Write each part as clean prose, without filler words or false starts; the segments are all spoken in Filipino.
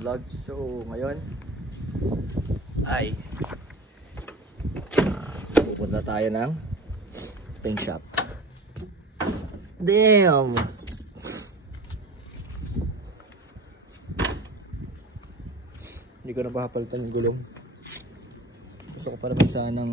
vlog. So ngayon ay pupunta tayo ng paint shop. Damn! Hindi ko na papalitan yung gulong. Gusto ko pa naman sanang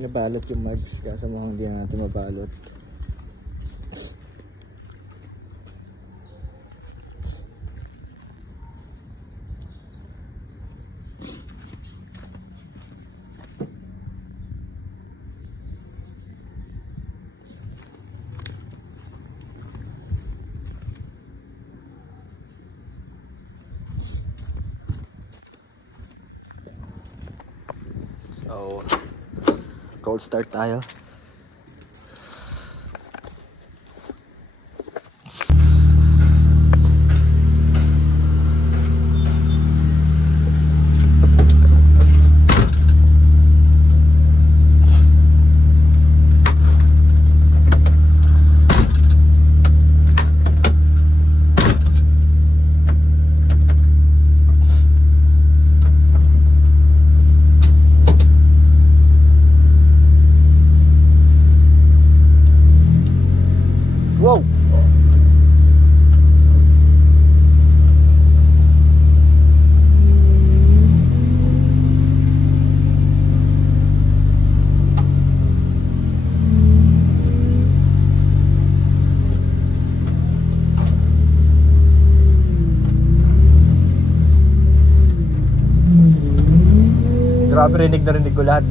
nabalot yung mags, kaya mukhang hindi na natin mabalot. So, cold start tayo. Wow! Grabe, rinig na rinig ko lahat.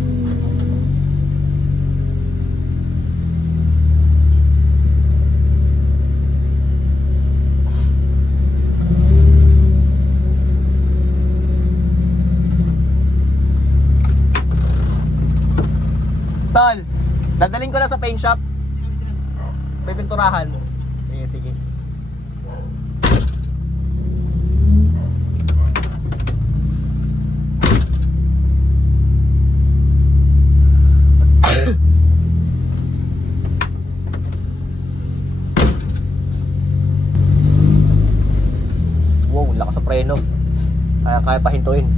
Tol, dadaling ko lang sa paint shop. Pipinturahan. Sige, sige. Wow, lakas sa preno. Kaya pahintuin.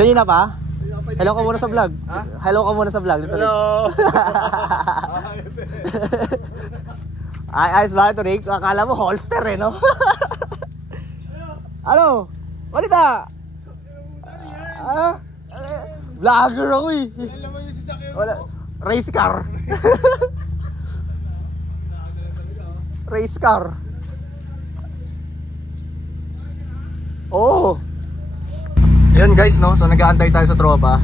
Kanina pa? Hello ka muna sa vlog. Ha? Hello ka muna sa vlog. Hello! Ay, ayos ba ito, Rick? Akala mo holster eh, no? Ano? Walita! Vlogger ako eh. Wala. Race car. Race car. Oh. Yun guys, no? So nag-aantay tayo sa tropa.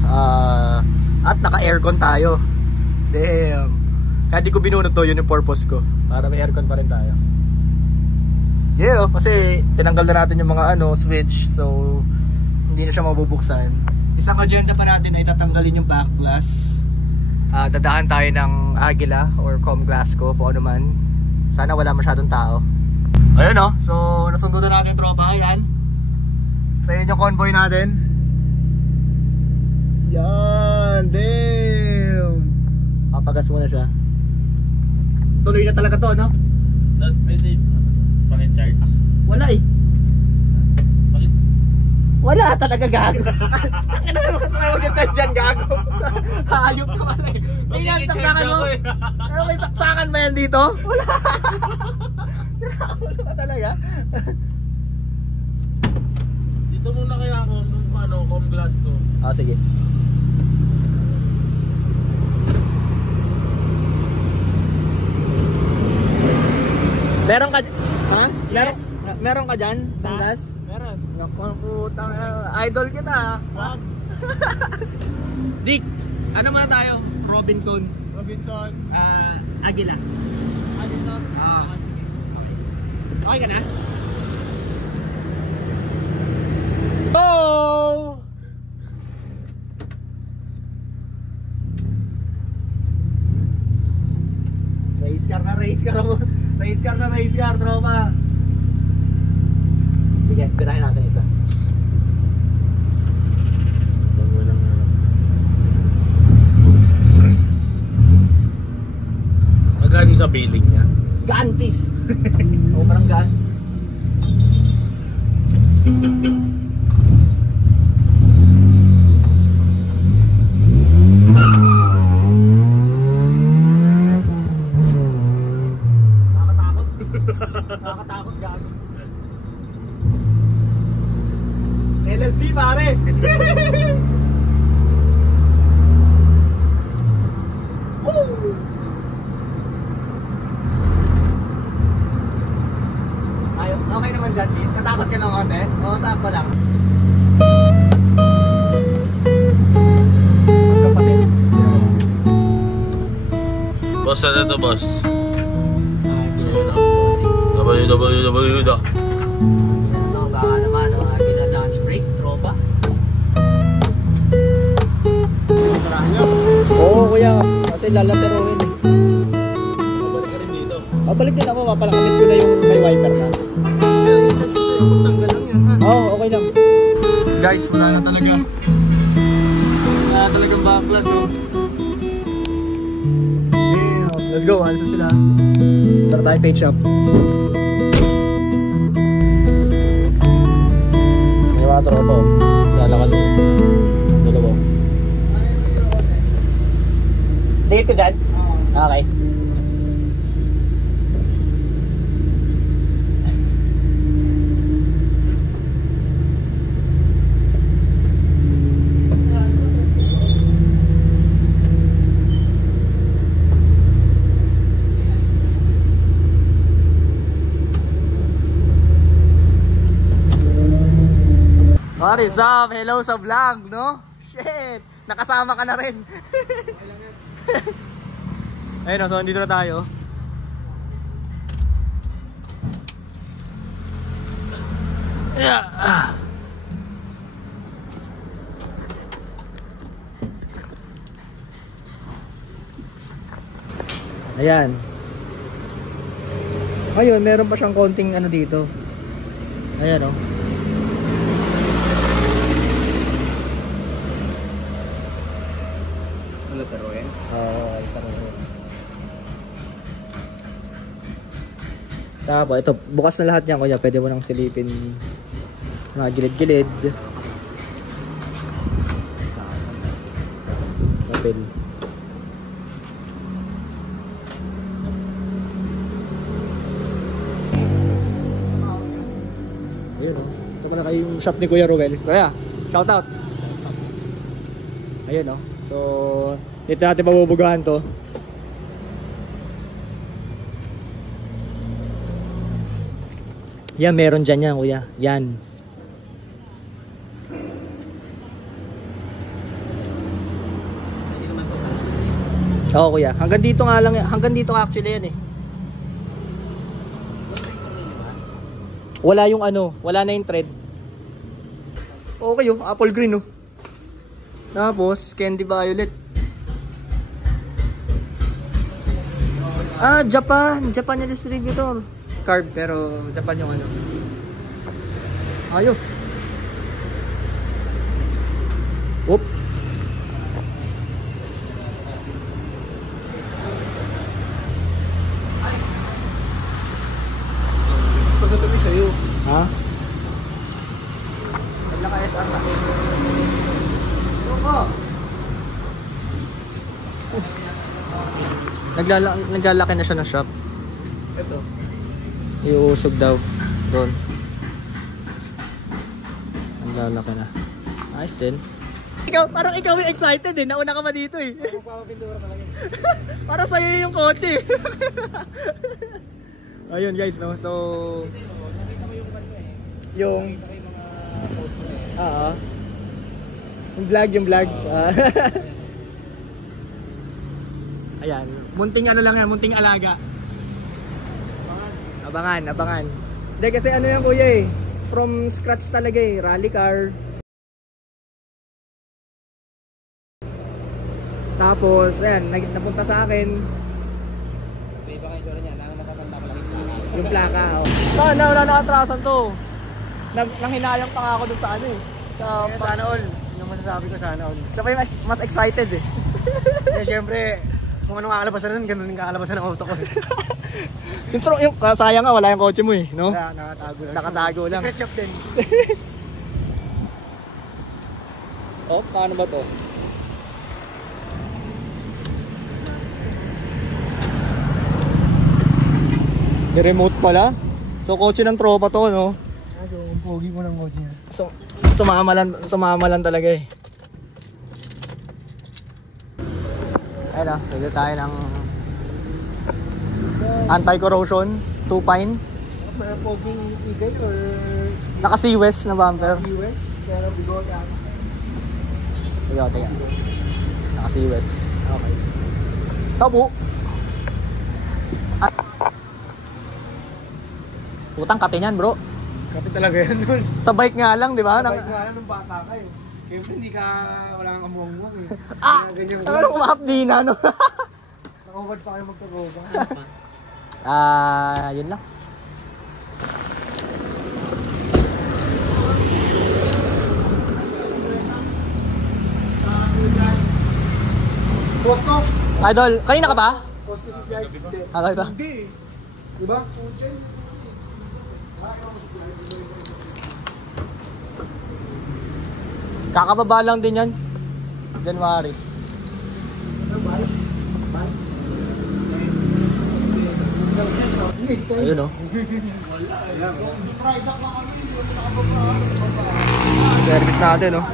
At naka-aircon tayo. Damn. Kaya di ko binunod to, yun yung purpose ko. Para may aircon pa rin tayo. Yeah, kasi tinanggal na natin yung mga switch. So hindi na siya mabubuksan. Isang agenda pa natin ay tatanggalin yung back glass. Dadahan tayo ng Agila or Com Glasgow, kung ano man. Sana wala masyadong tao. Ayun, no? So nasundo na natin yung tropa. Ayan. So yun yung convoy natin. Yan, damn. Papagas muna siya. Tuloy na talaga to, no? Not pwede paki-charge. Wala eh. Bakit? Wala talaga, gago. Ano naman mag-charge dyan, gago? Hayop ka pala eh. Tingnan, saksakan mo. Ano, may saksakan ba yan dito? Wala. Sinakulo ka talaga. Dito muna kaya ako nung com glass ko. Sige. Meron ka ha? Yes. Meron ka dyan? Panggas? Meron. Naku, putang idol kita. What? Dick, ano muna tayo? Robinson. Robinson. Agila. dito? Sige. Okay ka na? Oh! Race car, tropa. Bigyan, birahin natin isa. Bago lang yan. Magaan sa bilig niya. Gaan, please. Oo, parang gaan. Nakakatakot gago. LSD pare. Woo! Ay, okay naman dyan, please. Natakot ka ng konti? Oo, sakto lang. Magkapatid. Boss, ano to, boss? Ito, baka naman, aking lunch break, tropa. Tarahan niyo. Oo, kuya. Kasi lalaterohin eh. Babalik ka rin dito. Babalik din ako, papalakamit ko na yung may wiper na. Tanggal lang yan, ha? Oo, okay lang. Guys, wala na talaga. Wala na talagang backlash, oh. Damn. Let's go, ano sa sila? Tara tayo paint shop. May mga tropa, oh. Lalakan mo. Dalawa. Date ko dyan? Okay. What is up? Hello sa vlog, no? Shit! Nakasama ka na rin. Ayun, so dito na tayo. Ayan. Ayun, meron pa siyang konting ano dito. Ayan, oh. Lateroin? Oo, lateroin. Tapos, ito, bukas na lahat yan, kuya. Pwede mo nang silipin mga gilid-gilid. Papel. Ayun, oh. Ito pala kayo yung shop ni Kuya Ruel. Kuya, shout out. Ayun, oh. So, dito natin mabubugahan to. Yan, meron dyan yan, kuya. Yan. Oo, kuya. Hanggang dito nga lang, hanggang dito actually yan eh. Wala yung ano, wala na yung thread. Okay, oh, apple green, oh. Tapos, candy violet. Ah, Japan. Japan yung distributor. Carb, pero Japan yung ano. Ayos. Oop. Pagkatabi sa'yo. Ha? Naka-SR na. Naglalaki na siya ng shop. Ito. Iuusog daw doon. Naglalaki na. Ayos din. Parang ikaw yung excited eh. Nauna ka pa dito eh. Magpapapindura talaga. Para sa'yo yung kotse. Ayun guys, no? So Nakita mo yung kanya eh. yung Nakita ko yung mga post mo eh. yung vlog. Ayan, munting ano lang yan, munting alaga. Abangan, abangan. Hindi kasi ano yan kuya eh. From scratch talaga eh. Rally car. Tapos, ayan, napunta sa akin. May iba kayo doon niya, natatanda ko lang yung plaka. Yung plaka, oh. Wala nakatrasan to. Nanghinayang pa nga ako dun sa ano eh. Sana all. Yung masasabi ko sana all. Siya pa yung mas excited eh. Kaya syempre, kung anong kakalabasan nun, ganun yung kakalabasan ng auto ko. yung sayang nga, wala yung kotse mo eh, no? Wala, nakatago lang. Nakatago lang. Secret shop din. Oh, paano ba to? May remote pala. So kotse ng tropa to, no? So, ang pogi mo ng kotse niya. So, sumama lang talaga eh. Ayun ah, pwede tayo ng anti-corrosion, 2 pine. May poging igay or Naka Seawest na bumper. US, pero bigot yan. Tiga. Naka Seawest. Okay. Tabu. Utang kate niyan, bro. Kati talaga yan nun. Sa bike nga lang, di ba? Sabay nga lang nung bata ka eh. Siyempre hindi ka, wala kang amuang-muang eh. Ah! Ganyan Ano umahapdi na, no? Nakawad pa kayo magtagoba. Yun lang. Posto? Idol, kanina ka ba? Posto si Flight. Okay ba? Hindi eh. Diba? Kakababa lang din yan. January. Ayun oh. Service natin oh.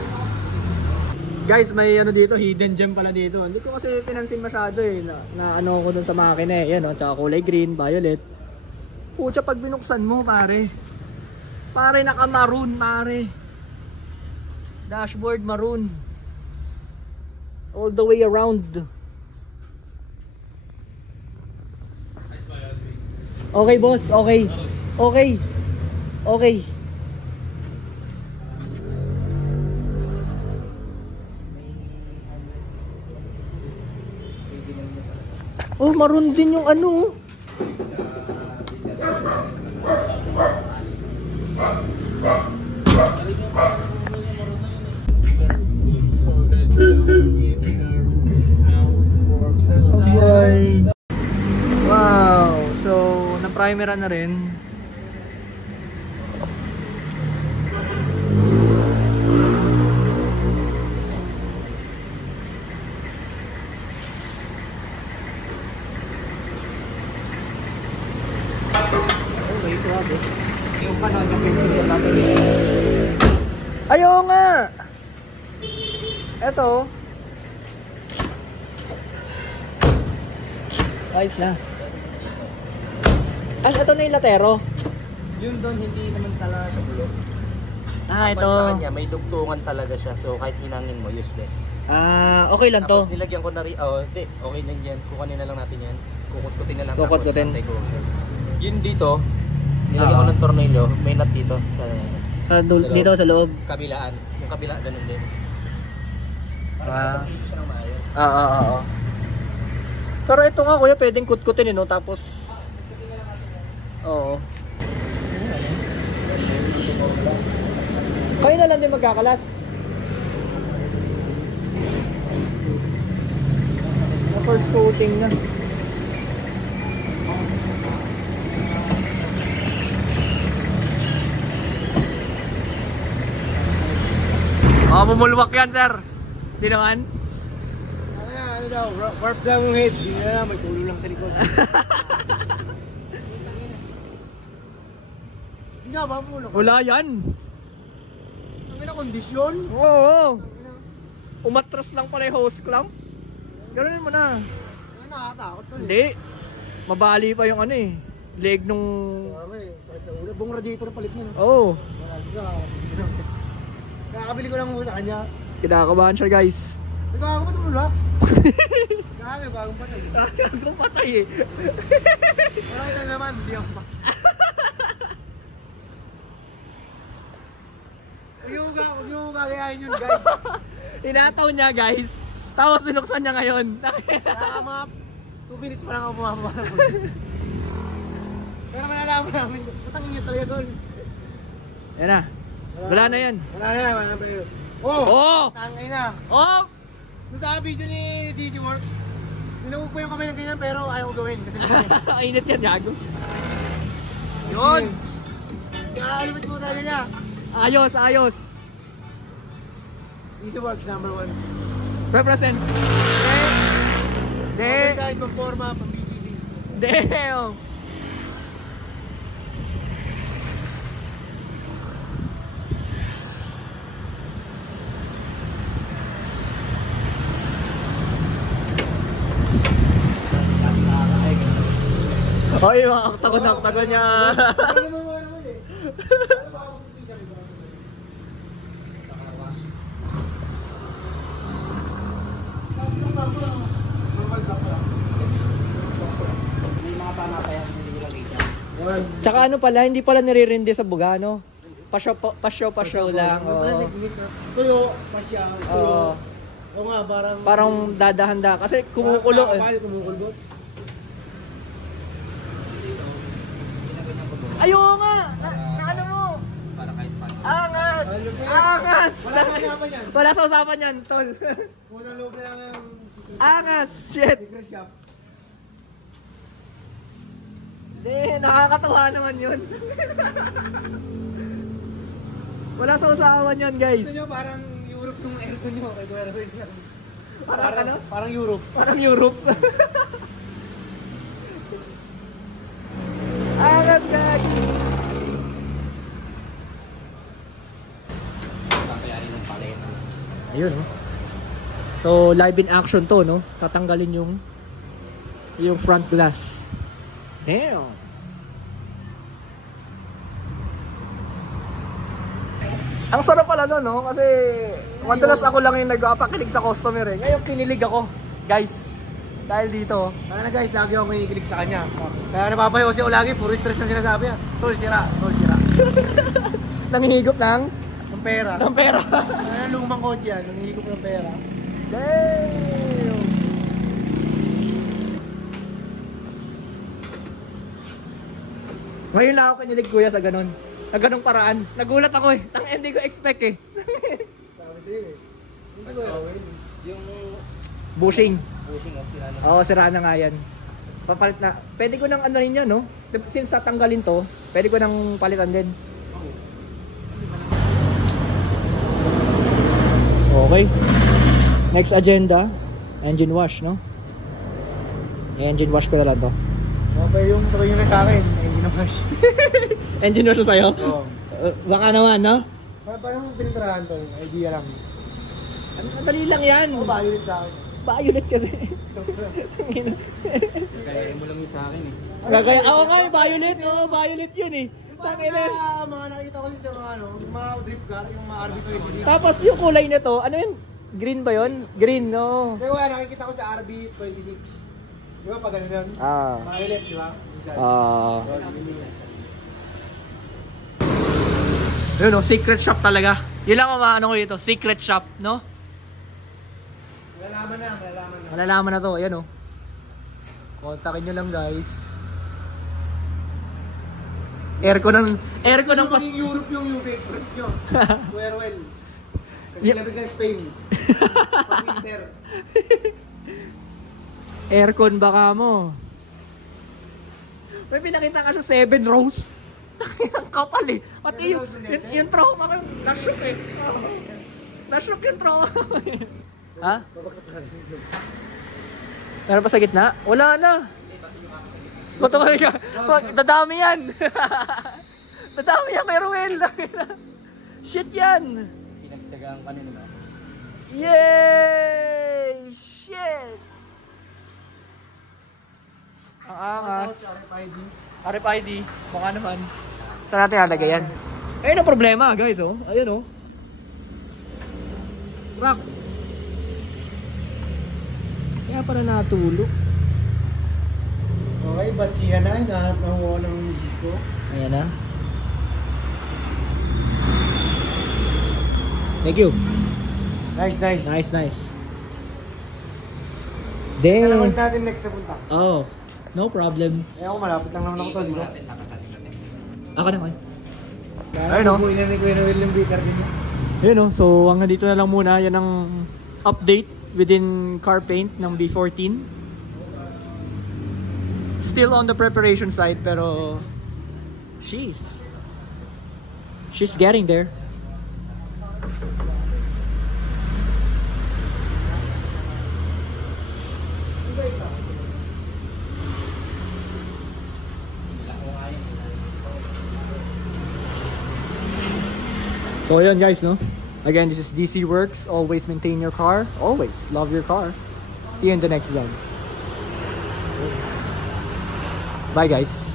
Guys, may ano dito, hidden gem pala dito. Hindi ko kasi pinansin masyado eh. Na ano ko dun sa makina eh. Yan oh, tsaka kulay green, violet. Pucha, pag binuksan mo pare. Pare naka maroon pare. Dashboard maroon. All the way around. Okay boss, okay. Okay. Okay. Oh, maroon din yung ano. Okay. Wow. So, na-primera na rin. Okay, grabe. Yung panon, yung pinili natin. Ayaw nga. Eto. Ayos na. Ito na yung latero. Yun doon, hindi naman talaga siya bulok. Ito. Sa kanya, may dugtungan talaga siya. So kahit hinangin mo, useless. Okay lang to. Tapos nilagyan ko na rin, hindi, okay lang yan. Kukunin na lang natin yan. Kukut-kutin na lang. Kukut-kutin. Tapos anti-corrosion. Yun dito, nilagyan ko ng tornilyo. May nut dito sa Dito sa loob. kabilaan. Yung kabila, ganun din. Ah. Hindi siya ng maayos. Oo. Pero ito nga kuya, pwedeng kutkutin no? Tapos oo. Kayo na lang din magkakalas. First coating na. Bumulwak yan sir. Di naman? Ano daw, warp daw yung head. Hindi na, may tulo lang sa likod. Hindi nga ba mo? Wala yan. Ang ina kondisyon. Oo. Umatras lang pala yung hose clamp. Ganoon mo na. Ano, nakakatakot to. Hindi. Mabali pa yung ano eh. Leg nung... Sakit sa ulo. Buong radiator na palit niya. No? Oo. Nakakabili ko lang mo sa kanya. Kinakabahan siya guys. Nagkakaba't mo ba? Kaya bagong patay. Bagong patay eh. Wala kita naman, hindi ako pa. Huwag yung gagayahin yun, guys. Inataw niya guys. Tapos binuksan niya ngayon. Kaya mga 2 minutes pa lang ako bumababa. Pero malalaman namin, patangin niya talaga doon. Yan na. Wala na yan. Wala na yun. Oh! Oh! Tangay na. Oh! Kung sa video ni DC Works, ninuog ko yung kamay ng ganyan pero ayaw ko gawin. Kasi Init yan, Yago. Yun! nakakalumit mo talaga niya. Ayos, ayos. DC Works #1. Represent. Okay guys, mag-forma pang BGC. Damn! Oy, mga oktagon niya. Tsaka ano pala, hindi pala nire-rindi sa bugano. Pasyaw lang. Oo. Tuyo, pasya. Oo. Oo nga, Parang dadahanda kasi kumukulo eh. Kumukulot. Ayo nga! Na ano mo? Para kahit paano. Angas! Angas! Wala ka usapan yan. Wala sa usapan yan, tol. Unang loob na lang ng Angas! Shit! secret shop. Hindi, nakakatawa naman yun. Wala sa usapan yan, guys. Gusto nyo parang Europe nung aircon nyo kay Kuya Rafael yan. Parang ano? Parang Europe. Parang Europe. Angas, guys! Kakayarin ng paleta. Ayun, no? So, live in action to, no? Tatanggalin yung front glass. Damn! Ang sarap pala nun, no? Kasi madalas ako lang yung nag-apakilig sa customer eh. Ngayon kinilig ako, guys. Dahil dito. Kaya na guys, lagi ako kinikilig sa kanya. Kaya napapayo kasi ako lagi, puro stress na sinasabi niya. Tol, sira. Tol, sira. Nangihigop ng pera. ng pera. Kaya lumang kotse yan, nangihigop ng pera. Damn! Ngayon lang ako kinilig kuya sa ganun. Sa ganung paraan. Nagulat ako eh. Hindi ko expect eh. Sabi sa'yo eh. Hindi ko gawin. Yung Bushing. bushing of sila. Oo, sira na nga yan. Papalit na. Pwede ko nang ano rin yan, no? Since tatanggalin to, pwede ko nang palitan din. Okay. Next agenda, engine wash, no? Engine wash ko na lang to. Okay, yung sabay nyo na sa akin, hindi na wash. Engine wash na sa'yo? Oo. Baka naman, no? Parang pininturahan to, idea lang. Madali lang yan. Ako ba yun sa akin? Violet kasi. Kaya mo lang yung sa akin eh. Kaya ako nga, violet. Oo, violet yun eh. Tangina. Mga nakita ko sa mga yung mga drift car, yung mga RB26. Tapos yung kulay nito, ano yun? Green ba yun? Green, no? Kaya wala, nakikita ko sa RB26. Di ba pag gano'n yun? Ah. Violet, di ba? Yun, no? Secret shop talaga. Yun lang ang maano ko dito, secret shop, no? Malalaman na. Malalaman na to, ayan, no? Kontakin nyo lang, guys. Aircon ng pas... Maging Europe yung UP Express nyo. Well. Kasi Yeah. labig ng Spain. Pag-winter. Aircon baka mo. May pinakita ka siya 7 rows. Ang kapal eh. Pati yung trauma ko, nashook eh. Nashook yung trauma. Ha? Babagsak na rin. Meron pa sa gitna? Wala na. Bato ka. Dadami yan. Dadami yan kay Ruel. Shit yan. Pinagtsagaan ka nila. Yay! Shit! Ang angas. RFID. Baka naman. Saan natin nalagay yan? Ayun ang problema, guys, oh. Ayun, oh. Rock. kaya para natulog. Okay, ba't siya na? Hinahanap na ako ng misis ko. Ayan na. Thank you. Nice, nice. Nice, nice. Kailangan Then, natin next na punta. oh, no problem. Eh ako malapit lang naman ako to dito. Ako naman. Ayun o. Bukuin na ni Kuya Noel yung bitter din niya. Yun no, so hanggang dito na lang muna. Yan ang update within car paint ng B14. Still on the preparation side pero she's getting there. So yun guys, no? Again, this is DC Works. Always maintain your car. Always love your car. See you in the next vlog. Bye guys.